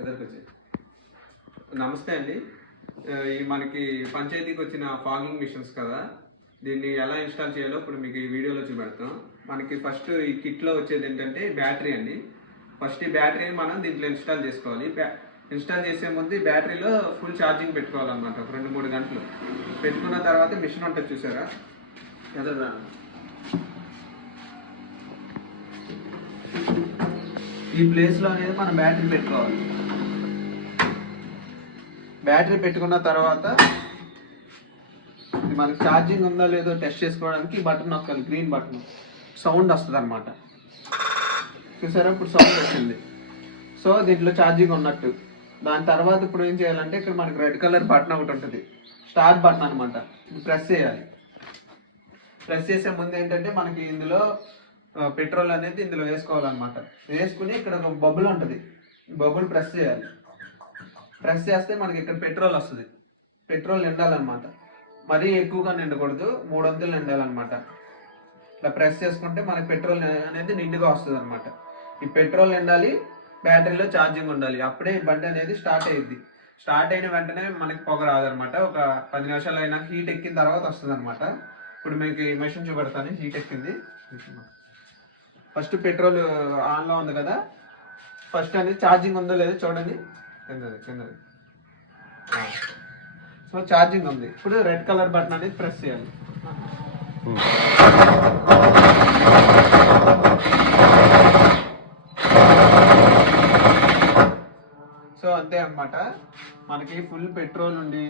ఎదరికొచ్చి నమస్తే అండి. ఈ మనకి పంచాయతీకి వచ్చిన ఫాగింగ్ మిషన్స్ కదా, దీన్ని ఎలా ఇన్స్టాల్ చేయాలో ఇప్పుడు మీకు ఈ వీడియోలో చూపెడతాం. మనకి ఫస్ట్ ఈ కిట్లో వచ్చేది ఏంటంటే బ్యాటరీ అండి. ఫస్ట్ ఈ బ్యాటరీని మనం దీంట్లో ఇన్స్టాల్ చేసుకోవాలి. ఇన్స్టాల్ చేసే ముందు ఈ బ్యాటరీలో ఫుల్ ఛార్జింగ్ పెట్టుకోవాలన్నమాట. ఒక 2-3 గంటలు పెట్టుకున్న తర్వాత మిషన్ ఉంటుంది చూసారా, ఎదురుగా ఈ ప్లేస్లో అనేది మనం బ్యాటరీ పెట్టుకోవాలి. బ్యాటరీ పెట్టుకున్న తర్వాత మనకి ఛార్జింగ్ ఉందో లేదో టెస్ట్ చేసుకోవడానికి ఈ బటన్ నొక్కాలి. గ్రీన్ బటన్ సౌండ్ వస్తుంది అనమాట. చూసారా, ఇప్పుడు సౌండ్ వచ్చింది. సో దీంట్లో ఛార్జింగ్ ఉన్నట్టు. దాని తర్వాత ఇప్పుడు ఏం చేయాలంటే ఇక్కడ మనకి రెడ్ కలర్ బటన్ ఒకటి ఉంటుంది, స్టార్ట్ బటన్ అనమాట. ప్రెస్ చేయాలి. ప్రెస్ చేసే ముందు ఏంటంటే మనకి ఇందులో పెట్రోల్ అనేది ఇందులో వేసుకోవాలన్నమాట. వేసుకుని ఇక్కడ ఒక బబుల్ ఉంటుంది, బబుల్ ప్రెస్ చేయాలి. ప్రెస్ చేస్తే మనకి ఇక్కడ పెట్రోల్ వస్తుంది. పెట్రోల్ నిండాలన్నమాట. మరీ ఎక్కువగా నిండకూడదు, 3 వంతులు నిండాలన్నమాట. ఇట్లా ప్రెస్ చేసుకుంటే మనకి పెట్రోల్ అనేది నిండుగా వస్తుంది అనమాట. ఈ పెట్రోల్ నిండాలి, బ్యాటరీలో ఛార్జింగ్ ఉండాలి. అప్పుడే ఈ బండి అనేది స్టార్ట్ అయ్యింది. స్టార్ట్ అయిన వెంటనే మనకి పొగ రాదనమాట. ఒక 10 నిమిషాలు అయినా హీట్ ఎక్కిన తర్వాత వస్తుంది అనమాట. ఇప్పుడు మీకు ఈ మెషిన్ చూపెడతాను. హీట్ ఎక్కింది. ఫస్ట్ పెట్రోల్ ఆన్లో ఉంది కదా, ఫస్ట్ అనేది ఛార్జింగ్ ఉందో లేదో చూడండి. కిందది సో ఛార్జింగ్ ఉంది. ఇప్పుడు రెడ్ కలర్ బటన్ అనేది ప్రెస్ చేయాలి. సో అంతే అన్నమాట. మనకి ఫుల్ పెట్రోల్ ఉండి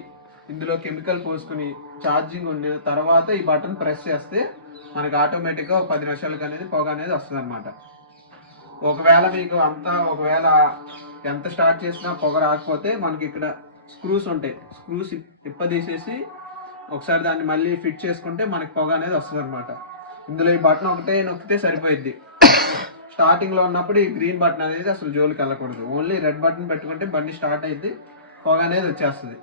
ఇందులో కెమికల్ పోసుకుని ఛార్జింగ్ ఉండిన తర్వాత ఈ బటన్ ప్రెస్ చేస్తే మనకి ఆటోమేటిక్గా 10 నిమిషాలకు అనేది పొగ అనేది వస్తుంది అనమాట. ఒకవేళ మీకు ఒకవేళ ఎంత స్టార్ట్ చేసినా పొగ రాకపోతే మనకి ఇక్కడ స్క్రూస్ ఉంటాయి. స్క్రూస్ ఇప్పదీసేసి ఒకసారి దాన్ని మళ్ళీ ఫిట్ చేసుకుంటే మనకి పొగ అనేది వస్తుంది అనమాట. ఇందులో ఈ బటన్ ఒకటే నొక్కితే సరిపోయిద్ది. స్టార్టింగ్లో ఉన్నప్పుడు ఈ గ్రీన్ బటన్ అనేది అసలు జోలికి వెళ్ళకూడదు. ఓన్లీ రెడ్ బటన్ పెట్టుకుంటే బండి స్టార్ట్ అయింది, పొగ అనేది వచ్చేస్తుంది.